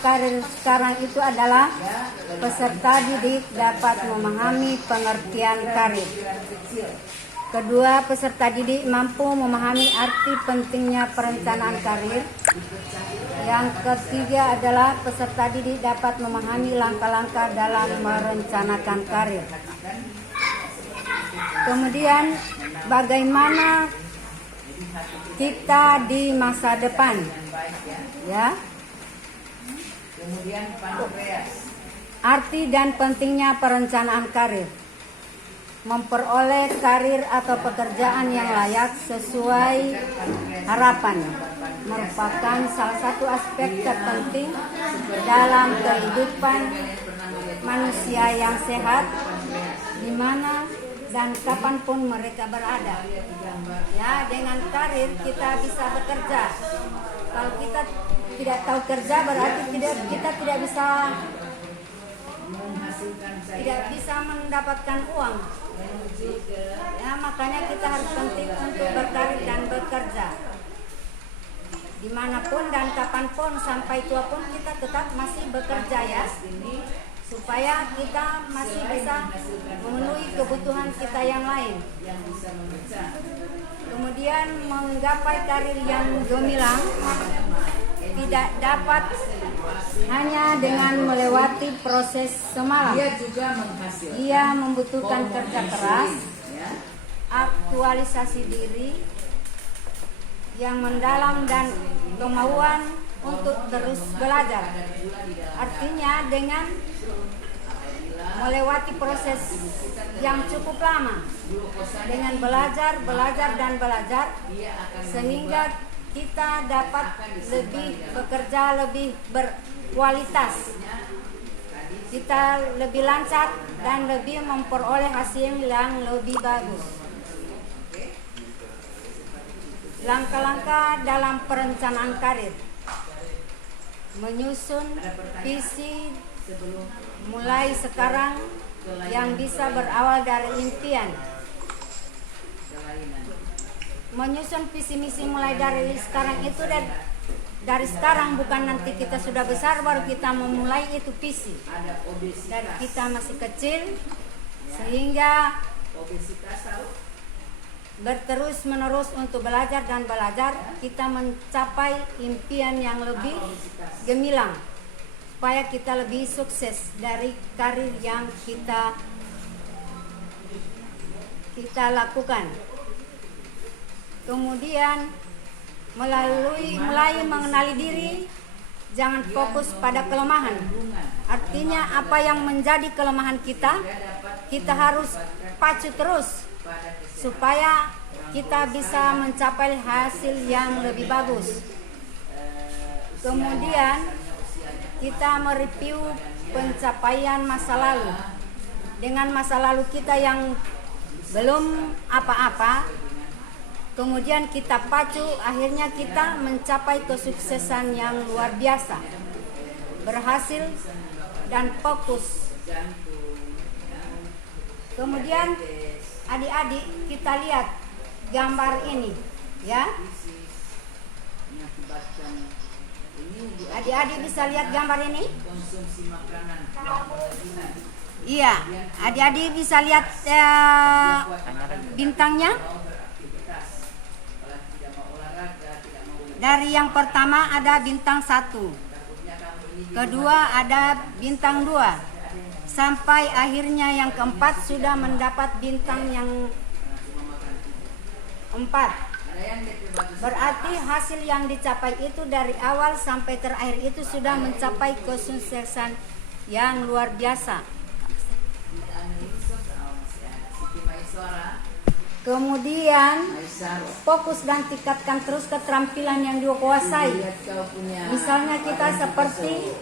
Karir sekarang itu adalah peserta didik dapat memahami pengertian karir. Kedua, peserta didik mampu memahami arti pentingnya perencanaan karir. Yang ketiga adalah peserta didik dapat memahami langkah-langkah dalam merencanakan karir. Kemudian, bagaimana kita di masa depan, ya? Kemudian pankreas. Arti dan pentingnya perencanaan karir. Memperoleh karir atau pekerjaan yang layak sesuai harapan merupakan salah satu aspek terpenting dalam kehidupan manusia yang sehat, di mana dan kapanpun mereka berada. Ya, dengan karir kita bisa bekerja. Kalau kita tidak tahu kerja, berarti kita tidak bisa mendapatkan uang. Ya, makanya kita harus penting untuk berkarir dan bekerja. Dimanapun dan kapanpun sampai tua pun kita tetap masih bekerja, ya, supaya kita masih bisa memenuhi kebutuhan kita yang lain. Kemudian menggapai karir yang gemilang tidak dapat hanya dengan melewati proses semalam. Ia membutuhkan kerja keras, aktualisasi diri yang mendalam dan kemauan untuk terus belajar. Artinya dengan melewati proses yang cukup lama dengan belajar dan belajar, sehingga kita dapat bekerja lebih berkualitas, kita lebih lancar dan lebih memperoleh hasil yang lebih bagus. Langkah-langkah dalam perencanaan karir: menyusun visi mulai sekarang yang bisa berawal dari impian. Menyusun visi misi mulai dari sekarang itu, dari sekarang, bukan nanti kita sudah besar baru kita memulai itu visi. Dari kita masih kecil, sehingga berterus menerus untuk belajar dan belajar, kita mencapai impian yang lebih gemilang, supaya kita lebih sukses dari karir yang kita lakukan. Kemudian mulai mengenali diri, jangan fokus pada kelemahan. Artinya apa yang menjadi kelemahan kita harus pacu terus supaya kita bisa mencapai hasil yang lebih bagus. Kemudian kita mereview pencapaian masa lalu. Dengan masa lalu kita yang belum apa-apa, kemudian kita pacu, akhirnya kita mencapai kesuksesan yang luar biasa, berhasil dan fokus. Kemudian adik-adik, kita lihat gambar ini, ya. Adik-adik bisa lihat gambar ini? Iya, adik-adik bisa lihat bintangnya? Dari yang pertama ada bintang 1, kedua ada bintang 2, sampai akhirnya yang keempat sudah mendapat bintang yang 4. Berarti hasil yang dicapai itu dari awal sampai terakhir itu sudah mencapai kesuksesan yang luar biasa. Kemudian fokus dan tingkatkan terus keterampilan yang dikuasai. Misalnya kita seperti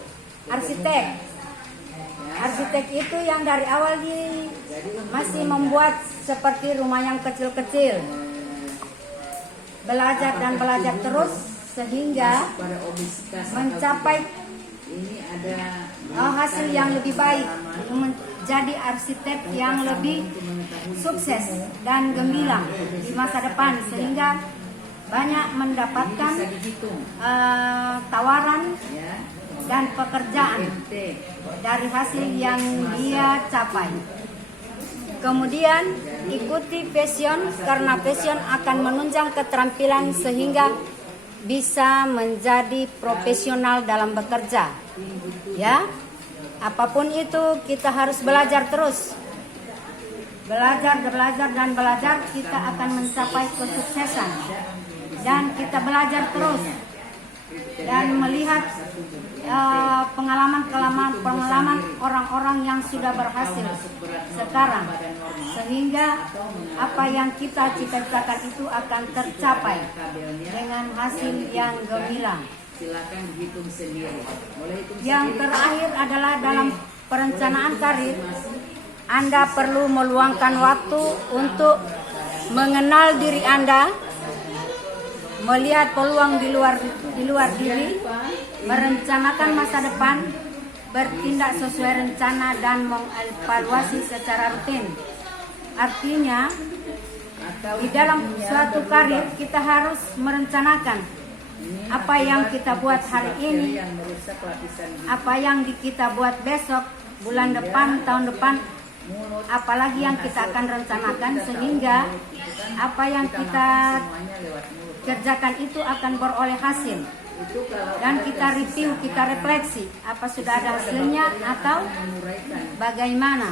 arsitek. Arsitek itu yang dari awal masih membuat seperti rumah yang kecil-kecil. Belajar dan belajar terus sehingga mencapai hasil yang lebih baik, menjadi arsitek yang lebih sukses dan gemilang di masa depan, sehingga banyak mendapatkan tawaran dan pekerjaan dari hasil yang dia capai. Kemudian ikuti passion karena passion akan menunjang keterampilan sehingga bisa menjadi profesional dalam bekerja. Ya, apapun itu kita harus belajar terus. Belajar dan belajar kita akan mencapai kesuksesan. Dan kita belajar terus dan melihat pengalaman orang-orang yang sudah berhasil sekarang, sehingga apa yang kita cita-citakan itu akan tercapai dengan hasil yang gemilang. Yang terakhir adalah dalam perencanaan karir, Anda perlu meluangkan waktu untuk mengenal diri Anda, melihat peluang di luar diri, merencanakan masa depan, bertindak sesuai rencana dan mengevaluasi secara rutin. Artinya, di dalam suatu karir kita harus merencanakan apa yang kita buat hari ini, apa yang kita buat besok, bulan depan, tahun depan, apalagi yang kita akan rencanakan, sehingga apa yang kita kerjakan itu akan beroleh hasil. Dan kita review, kita refleksi apa sudah ada hasilnya atau bagaimana.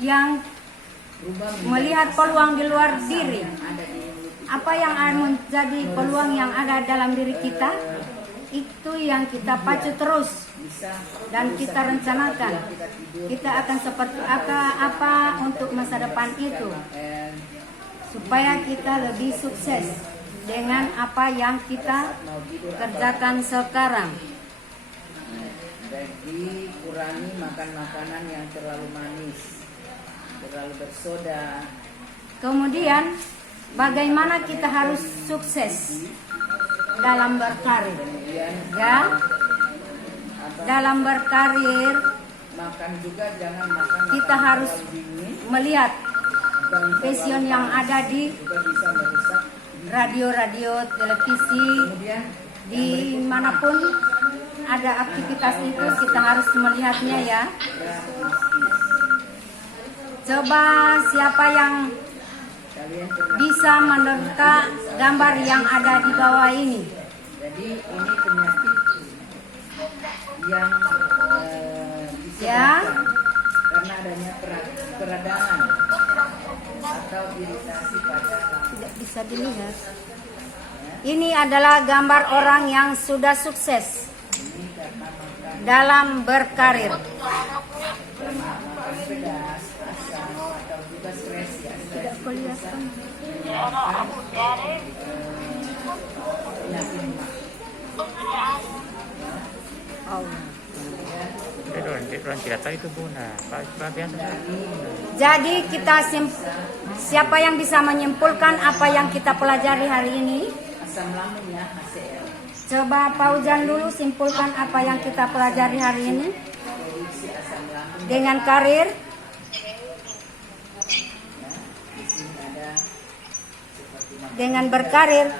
Yang melihat peluang di luar diri, apa yang menjadi peluang yang ada dalam diri kita, itu yang kita pacu terus dan kita rencanakan. Kita akan seperti apa untuk masa depan itu, supaya kita lebih sukses dengan apa yang kita kerjakan sekarang. Jadi kurangi makan makanan yang terlalu manis, terlalu bersoda. Kemudian bagaimana kita harus sukses dalam berkarir? Ya, dalam berkarir makan juga jangan makan. Kita harus melihat passion yang ada di radio, televisi, di manapun ada aktivitas itu kita harus melihatnya ya. Coba siapa yang bisa menerka gambar yang ada di bawah ini. Jadi ini penyakit yang ya, karena adanya peradangan atau iritasi pada tidak bisa dilihat. Ini adalah gambar orang yang sudah sukses dalam berkarir. Tidak kelihatan. Jadi siapa yang bisa menyimpulkan apa yang kita pelajari hari ini? Coba Paujan dulu simpulkan apa yang kita pelajari hari ini dengan karir. Dengan berkarir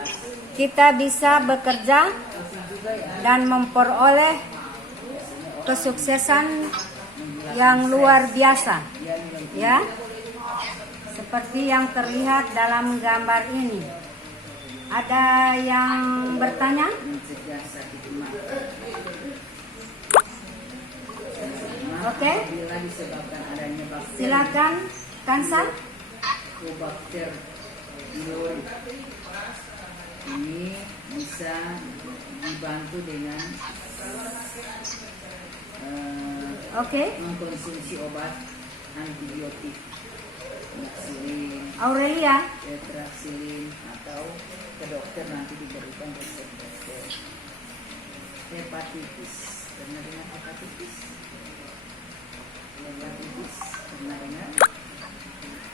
kita bisa bekerja dan memperoleh kesuksesan yang luar biasa, ya, seperti yang terlihat dalam gambar ini. Ada yang bertanya? Oke, silakan Kansa. Ini bisa dibantu dengan mengkonsumsi obat antibiotik, penicillin, Aurelia, tetrasilin, atau ke dokter nanti diberikan resep dokter. Hepatitis, pernah dengar hepatitis? Hepatitis, pernah dengar?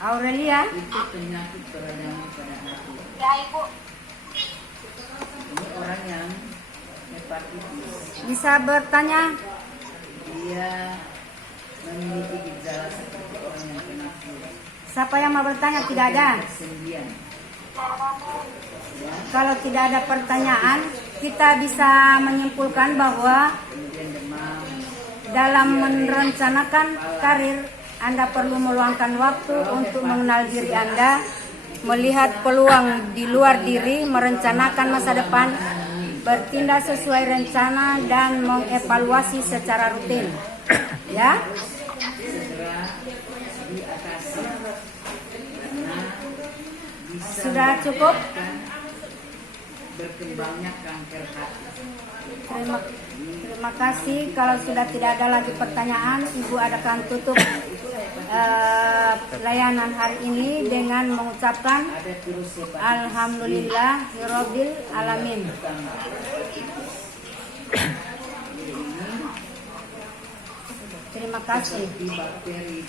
Aurelia, itu penyakit peradangan pada hati. Ya, Ibu. Ini orang yang hepatitis, bisa bertanya? dia memiliki gejala seperti orang yang kena flu. Siapa yang mau bertanya? Tidak ada. Persendian. Kalau tidak ada pertanyaan, kita bisa menyimpulkan bahwa kemudian demam, dalam merencanakan karir, Anda perlu meluangkan waktu untuk mengenal diri Anda, melihat peluang di luar diri, merencanakan masa depan, bertindak sesuai rencana, dan mengevaluasi secara rutin. Ya, segera diatasi karena bisa sudah cukup. menyebabkan berkembangnya kanker hati. Terima kasih. Kalau sudah tidak ada lagi pertanyaan, Ibu akan tutup layanan hari ini dengan mengucapkan Ada virus hepatitis Alhamdulillahirabbil alamin. Terima kasih. di bakteri